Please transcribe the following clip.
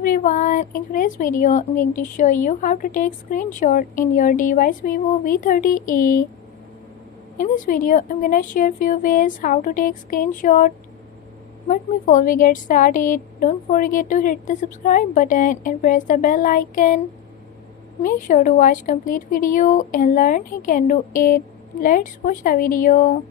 everyone, in today's video I'm going to show you how to take screenshot in your device Vivo V30e. In this video I'm gonna share few ways how to take screenshot. But before we get started, don't forget to hit the subscribe button and press the bell icon. Make sure to watch complete video and learn how you can do it. Let's watch the video.